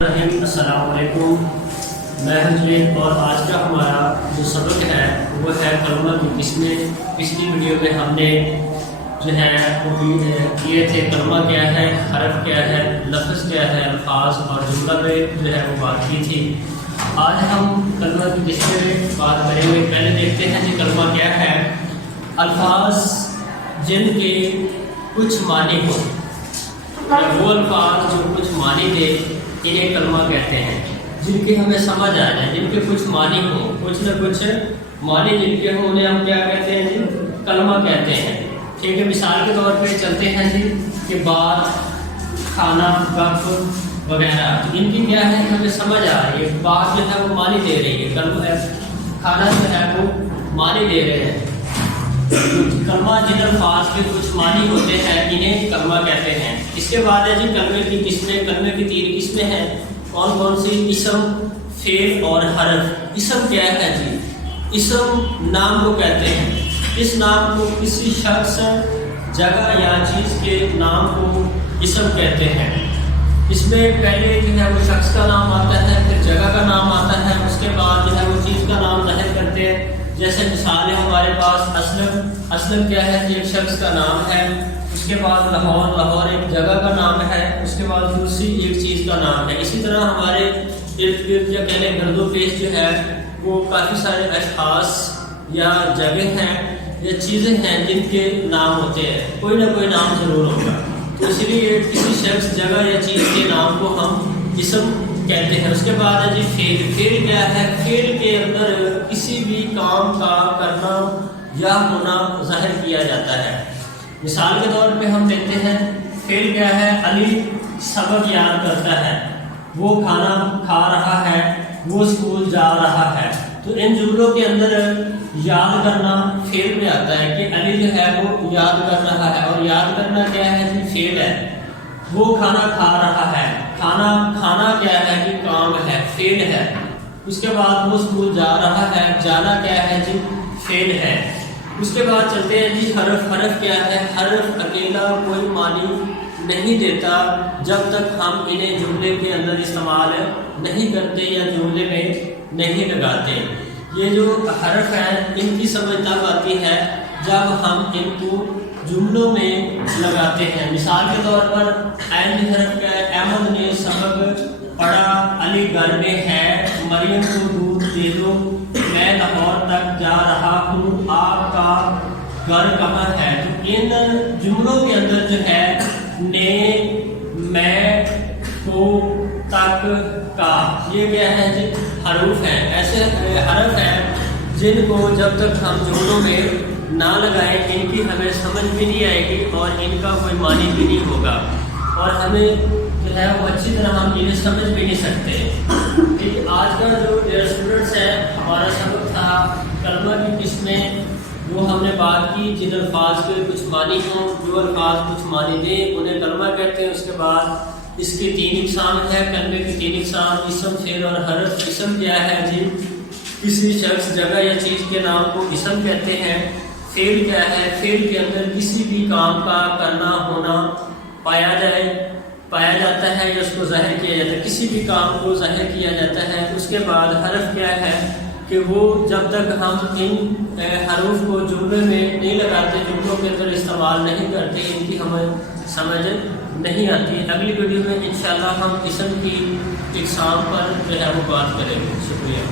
السلام علیکم، میں حجرین اور آج کا ہمارا جو سبق ہے وہ ہے کلمہ کی قسمیں۔ پچھلی ویڈیو میں ہم نے جو ہے وہ کیے تھے کلمہ کیا ہے، حرف کیا ہے، لفظ کیا ہے، الفاظ اور جملہ پہ جو ہے وہ بات کی تھی۔ آج ہم کلمہ کی قسمیں میں بات کریں گے۔ پہلے دیکھتے ہیں کہ کلمہ کیا ہے۔ الفاظ جن کے کچھ معنی ہو، وہ الفاظ جو کچھ معنی دے انہیں کلمہ کہتے ہیں۔ جن کے ہمیں سمجھ آ جائے، جن کے کچھ معنی ہو، کچھ نہ کچھ معنی جن کے ہوں، انہیں ہم کیا کہتے ہیں جی؟ کلمہ کہتے ہیں۔ ٹھیک ہے، مثال کے طور پہ چلتے ہیں جی کہ بات، کھانا، گپ وغیرہ، ان کی کیا ہے ہمیں سمجھ آ رہی ہے، بات جو ہے وہ معنی دے رہی ہے، کلمہ کھانا جو ہے وہ معنی دے رہے ہیں۔ کلمہ جن الفاظ کے کچھ معنی ہوتے ہیں انہیں کلمہ کہتے ہیں۔ اس کے بعد ہے جی کلمے کی قسمیں۔ کلمے کی 3 قسمیں ہیں۔ کون کون سی؟ اسم، فعل اور حرف۔ اسم کیا ہے جی؟ اسم نام کو کہتے ہیں۔ اس نام کو کسی شخص، جگہ یا چیز کے نام کو اسم کہتے ہیں۔ اس میں پہلے جو ہے وہ شخص کا نام آتا ہے، پھر جگہ کا نام آتا ہے، اس کے بعد جو ہے وہ چیز کا نام ظاہر کرتے ہیں۔ جیسے مثال ہے ہمارے پاس اسلم۔ اسلم کیا ہے؟ ایک شخص کا نام ہے۔ اس کے بعد لاہور، لاہور ایک جگہ کا نام ہے۔ اس کے بعد کرسی ایک چیز کا نام ہے۔ اسی طرح ہمارے ارد گرد یا کہہ لیں گرد و پیش جو ہے وہ کافی سارے اشخاص یا جگہ ہیں یا چیزیں ہیں جن کے نام ہوتے ہیں، کوئی نہ کوئی نام ضرور ہوگا۔ تو اس لیے کسی شخص، جگہ یا چیز کے نام کو ہم اسم کہتے ہیں۔ اس کے بعد ہے جی فعل۔ فعل کیا ہے؟ فعل کے اندر کسی بھی کام کا کرنا یا ہونا ظاہر کیا جاتا ہے۔ مثال کے طور پہ ہم دیکھتے ہیں فعل کیا ہے؟ علی سبق یاد کرتا ہے، وہ کھانا کھا رہا ہے، وہ اسکول جا رہا ہے۔ تو ان جملوں کے اندر یاد کرنا فعل میں آتا ہے کہ علی جو ہے وہ یاد کر رہا ہے، اور یاد کرنا کیا ہے جی؟ فعل ہے۔ وہ کھانا کھا رہا ہے، کھانا کیا ہے کہ کام ہے، فعل ہے۔ اس کے بعد وہ اسکول جا رہا ہے، جانا کیا ہے جی؟ فعل ہے۔ اس کے بعد چلتے ہیں جی حرف۔ حرف کیا ہے؟ حرف اکیلا کوئی معنی نہیں دیتا جب تک ہم انہیں جملے کے اندر استعمال نہیں کرتے یا جملے میں نہیں لگاتے۔ یہ جو حرف ہیں ان کی سمجھ تب آتی ہے جب ہم ان کو جملوں میں لگاتے ہیں۔ مثال کے طور پر عین حرف کیا ہے؟ احمد نے سبق پڑھا، علی گھر میں ہے، مریم کو دودھ دے دو، میں لاہور تک جا رہا ہوں، آپ کا گھر کہاں ہے۔ تو ان جملوں کے اندر جو ہے نے، میں، کو، تک، کا، یہ کیا ہے جی؟ حروف ہیں۔ ایسے حرف ہیں جن کو جب تک ہم جملوں میں نہ لگائیں ان کی ہمیں سمجھ بھی نہیں آئے گی اور ان کا کوئی معنی بھی نہیں ہوگا، اور ہمیں جو ہے وہ اچھی طرح ہم انہیں سمجھ بھی نہیں سکتے۔ لیکن آج کا جو اسٹوڈنٹس ہے، ہمارا سبق تھا کلمہ کی قسمیں، وہ ہم نے بات کی جن الفاظ کے کچھ معنی ہوں، جو الفاظ کچھ معنی دیں انہیں کلمہ کہتے ہیں۔ اس کے بعد اس کی 3 اقسام ہے، کلمے کی 3 اقسام، اسم، فعل اور حرف۔ اسم کیا ہے جی؟ کسی شخص، جگہ یا چیز کے نام کو اسم کہتے ہیں۔ فعل کیا ہے؟ فعل کے اندر کسی بھی کام کا کرنا ہونا پایا جاتا ہے یا اس کو ظاہر کیا جاتا ہے، کسی بھی کام کو ظاہر کیا جاتا ہے۔ اس کے بعد حرف کیا ہے کہ وہ جب تک ہم ان حروف کو جملے میں نہیں لگاتے، جملوں کے اندر استعمال نہیں کرتے، ان کی ہمیں سمجھ نہیں آتی۔ اگلی ویڈیو میں انشاءاللہ ہم اسم کی اقسام پر جو ہے وہ بات کریں گے۔ شکریہ۔